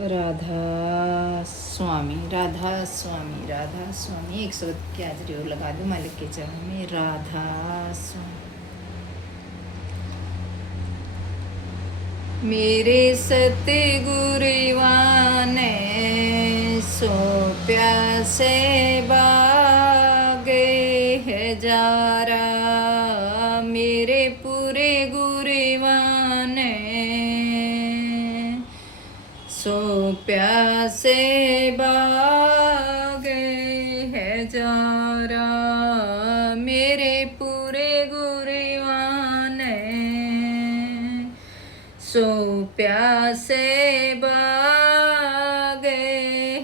राधा स्वामी, राधा स्वामी, राधा स्वामी। 100 की हाजिरी और लगा दो मालिक के चरणों में। राधा स्वामी। मेरे सतगुरुवान सो प्यासे बागे है जारा। मेरे पूरे गुरुवान सो प्यासे बागे है जारा। मेरे पूरे गुरुवान सो प्यासे बागे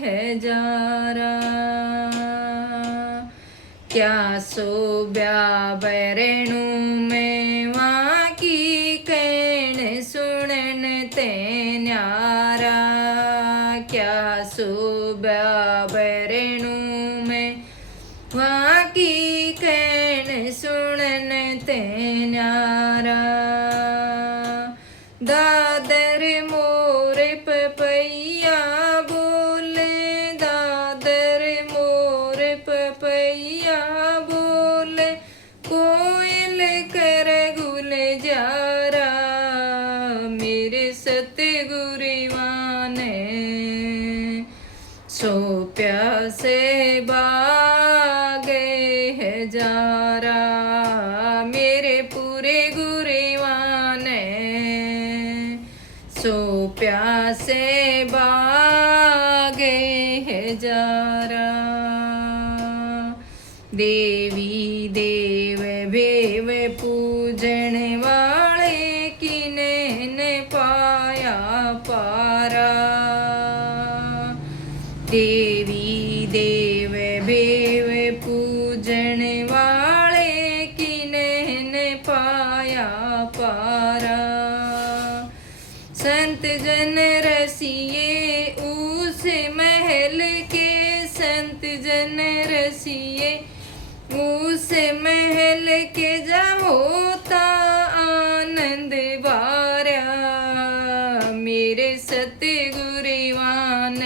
है जारा। क्या सो ब्याबरेणु में वहाँ की कहन सुनन ते न्यारा। क्या सो ब्याबरेणु में वहाँ की कहन सुनन ते न्यारा। दादर मोर पपैया बोले, दादर मोर पपैया बोले, कोयल कर गुलजारा। मेरे सतगुरुवान सो प्यासे बागे है जारा। मेरे पूरे गुरुवान सो प्यासे बागे है जारा। देवी देव भेव पूजन वाले किने पाया पारा। देवी देव भेव पूजन वाले किने पाया पारा। संत जन रसिए उस महल के, संत जन रसिए उस महल के, जब होता आनंद बारा। मेरे सतगुरुवान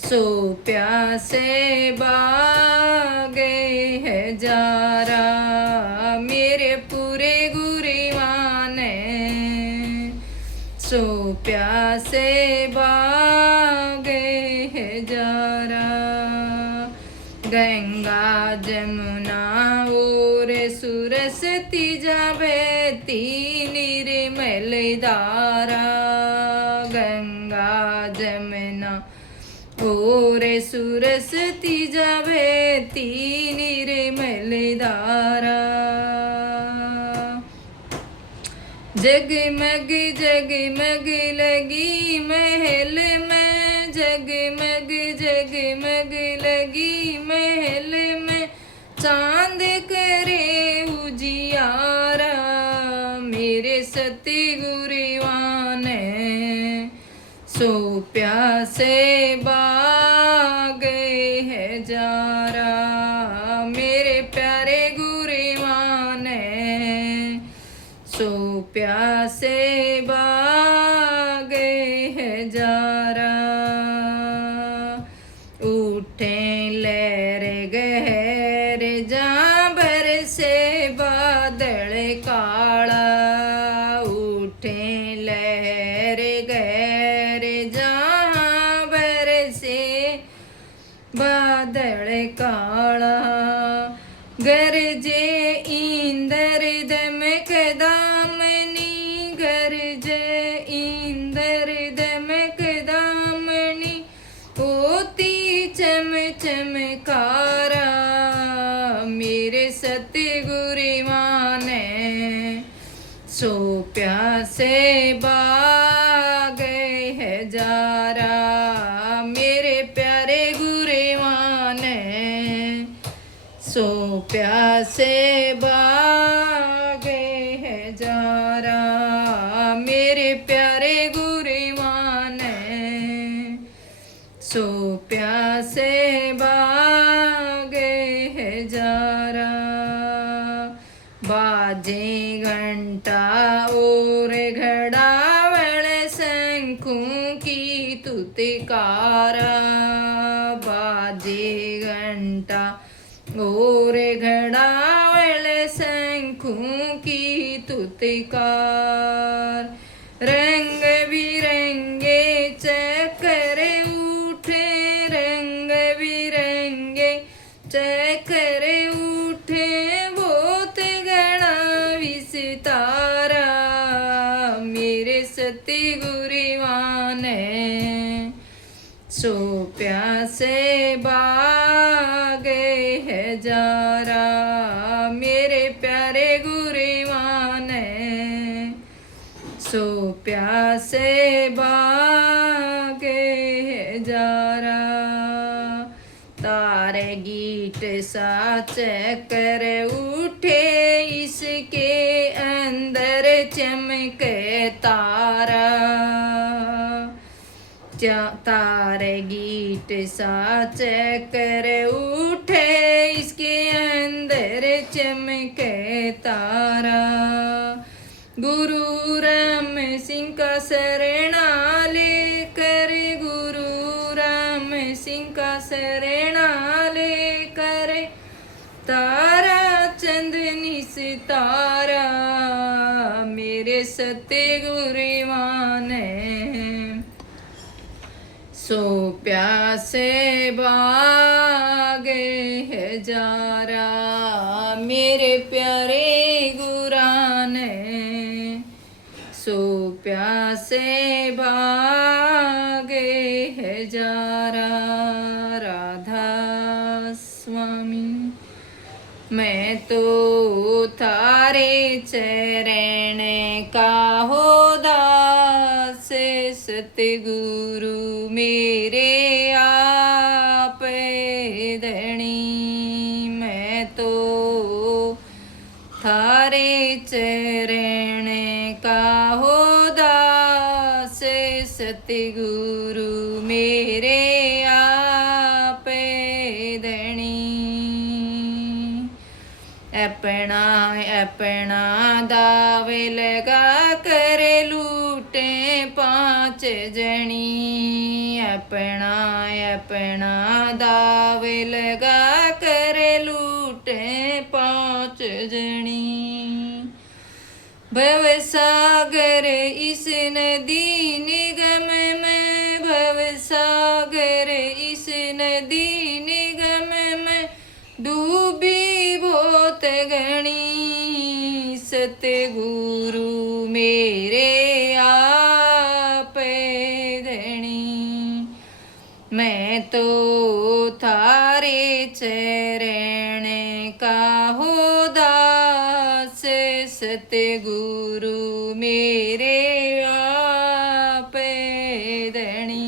सो प्यासे बागे है जारा। मेरे पूरे गुरुवान सो प्यासे बागे है जारा। गंगा जमुना और सुरसती जाबेती निर्मल धारा। गंगा जमुना और सुरसती जाबेती निर्मल धारा। जगमग जगमग लगी महल में, जगमग जगमग लगी महल में, चांद करे उजियारा। मेरे सतगुरुवान सो प्यासे बागे है जारा। मेरे प्यारे गुरुवान सो प्यासे बागे है जारा। उठे लहर गहर जहाँ बरसे बादल काला। उठे लहर गहर जहाँ बरसे बादल काला। गरजे इंदर दमक दामनी, गरजे इंदर दमक दामनी, होती चम चमकारा। मेरे सतगुरुवान सो प्यासे बागे है जारा। मेरे प्यारे गुरुवान सो प्यासे बागे है जारा। मेरे प्यारे गुरुवान सो प्यासे बागे है जारा। बाजे घंटा और घड़ावल शंखू तुतकारा बाजे घंटा और घड़ावल शंखों की तुतकार रंग बिरंगे चक्कर उठे रंग बिरंगे चक्कर उठे बहुत घना विस्तारा मेरे सतगुरुवान सो प्यासे बागे हजारा मेरे प्यारे गुरुवान सो प्यासे बागे हजारा तारे गीत सा चक्कर उठे इसके अंदर चमके तारा तारे गीत सा चक्कर उठे इसके अंदर चमके तारा गुरु राम सिंह का शरणा लेकर गुरु राम सिंह का शरणा लेकर तारा चंदनी सितारा मेरे सतगुरुवान सो प्यासे बागे हजारा मेरे प्यारे गुरान सो प्यासे बागे हजारा राधा स्वामी मैं तो थारे चरण का हो दास सतगुरु मेरे आप धनी मैं तो थारे चरण का हो दास सतगुरु मेरे आप धनी अपना अपना दाव लगा कर लूटे पांच जनी अपना अपना दाव लगा कर लूटे पांच जनी भवसागर इस नदी निगम में भवसागर इस नदी निगम में डूबी बहुत घनी सतगुरु मेरे आप धनी मैं तो थारे चरण का हो दास सतगुरु मेरे आप धनी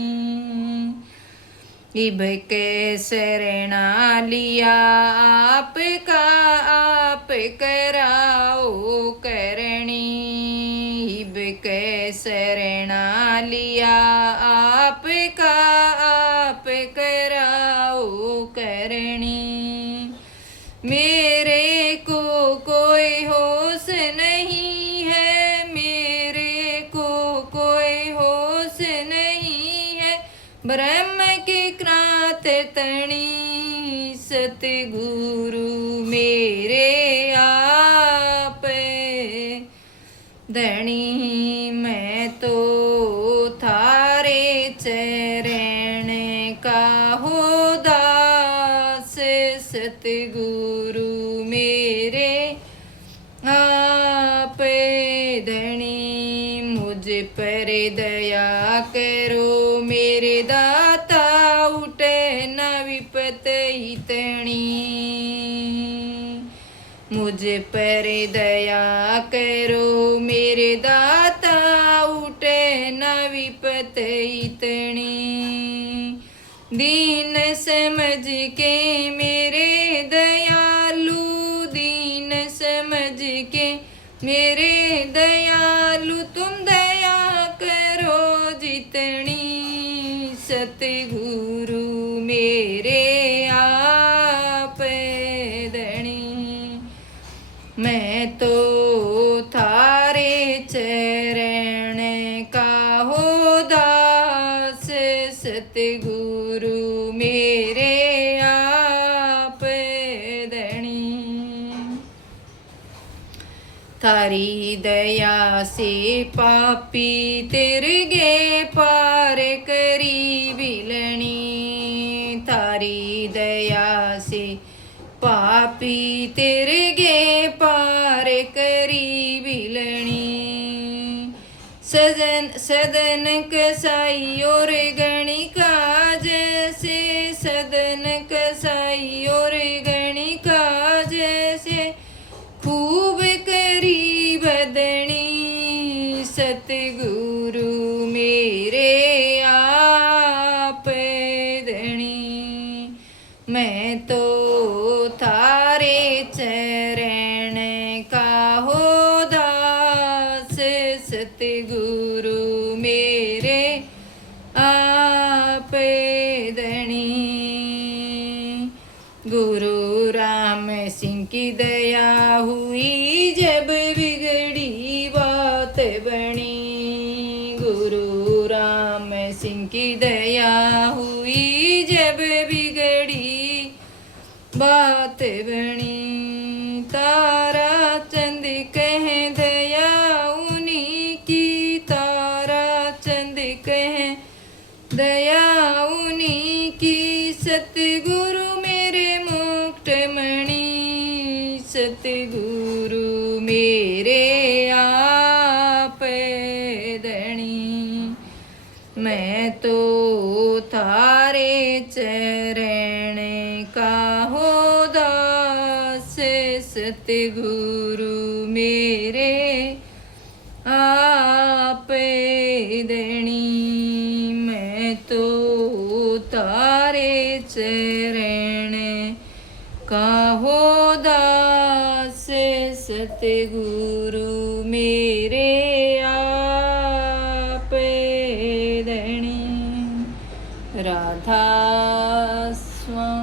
इब के शरणा लिया आपका आप कराओ करणी इब के शरणा लिया आपका आप कराओ करणी मेरे को कोई होश नहीं है मेरे को कोई होश नहीं है ब्रह्म की क्रांत तणी सतगुरु मेरे आप धनी मैं तो थारे चरण का हो दास सतगुरु मेरे आप धनी मुझ पर दया करो मेरे दाता उठे न विपत इतनी मुझ पर दया करो मेरे दाता उठे न विपत इतनी दीन समझ के मेरे दयालु दीन समझ के मेरे दयालु तुम दया करो जितनी सतगुरु मेरे आप धनी मैं तो थारे चरण का हो दास सतगुरु मेरे आप धनी। थारी दया से पापी तेरे गे पार करी बिलनी। थारी दया से पापी तेरे गे पार करी बिलनी। सदन कसाई और गणिका जैसे, सदन कसाई और गणिका जैसे खूब करी बदनी। सतगुरु मेरे आप धनी। मैं तो थारे चरण का हो दास। सतगुरु मेरे आप धनी। गुरु राम सिंह की दया हुई जब बिगड़ी बात बनी। गुरु राम सिंह की दया हुई जब बिगड़ी बात बनी। तारा चंद कह दया उन्हीं की, तारा चंद कह दया उन्हीं की। सतगुरु मेरे मुक्तमणि। सतगुरु मेरे आप धनी। मैं तो थारे चरण का हो दास। सतगुरु मेरे आप धनी। मैं तो तारे चरण का हो दास। सतगुरु मेरे आप धनी। राधा स्वामी।